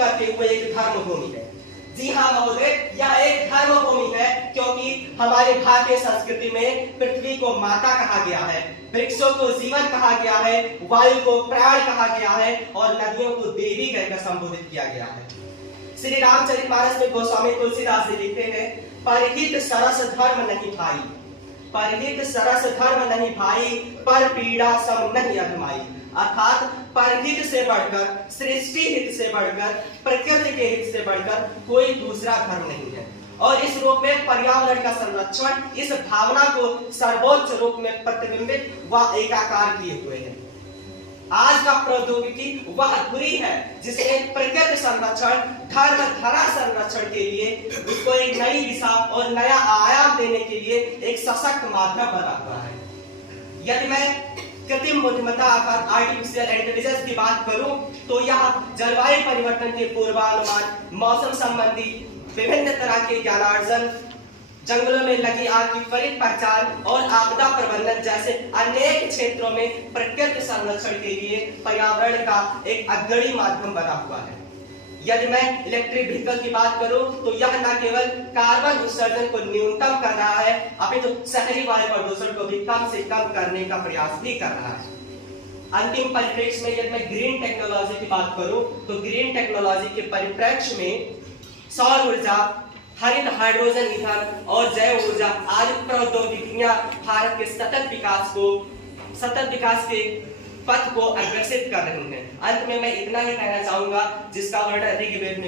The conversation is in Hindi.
करते हुए एक धर्म भूमि है। जी हाँ महोदय, यह एक धर्म भूमि है क्योंकि हमारे भारतीय संस्कृति में पृथ्वी को माता कहा गया है, वृक्षों को जीवन कहा गया है, वायु को प्राण कहा गया है और नदियों को देवी कहकर संबोधित किया गया है। श्री रामचरितमानस में गोस्वामी तुलसीदास जी लिखते हैं, परहित सरस धर्म नहीं भाई, परहित सरस धर्म नहीं भाई, पर पीड़ा सम नहीं अधमाई। अर्थात परहित से बढ़कर, सृष्टि हित से बढ़कर, प्रकृति के हित से बढ़कर कोई दूसरा धर्म नहीं है। और इस रूप में पर्यावरण का संरक्षण इस भावना को सर्वोच्च रूप में प्रतिबिंबित व एकाकार किए हुए है। आज का प्रौद्योगिकी वह धुरी है जिसमें प्रकृति संरक्षण, धर्म धरा संरक्षण के लिए उसको एक नई दिशा और नया आयाम देने के लिए एक सशक्त माध्यम बना हुआ है। यदि मैं कृत्रिम बुद्धिमत्ता अर्थात आर्टिफिशियल इंटेलिजेंस की बात करूं तो यह जलवायु परिवर्तन के पूर्वानुमान, मौसम संबंधी विभिन्न तरह के ज्ञानार्जन, जंगलों में लगी आग की त्वरित पहचान और आपदा प्रबंधन जैसे अनेक क्षेत्रों में प्रकृति संरक्षण के लिए पर्यावरण का एक अग्रणी माध्यम बना हुआ है। यदि मैं इलेक्ट्रिक व्हीकल की बात करूं तो यह न केवल कार्बन उत्सर्जन को न्यूनतम कर रहा है, अपितु शहरी वायु प्रदूषण को भी कम से कम करने का प्रयास भी कर रहा है। अंतिम परिप्रेक्ष्य में यदि मैं ग्रीन टेक्नोलॉजी की बात करूं तो ग्रीन टेक्नोलॉजी के परिप्रेक्ष्य में सौर ऊर्जा, हरित हाइड्रोजन ईंधन और जैव ऊर्जा आदि प्रौद्योगिकियां भारत के सतत विकास के पथ को अग्रसित कर रही हैं। अंत में मैं इतना ही कहना चाहूंगा जिसका वर्णन ऋग्वेद में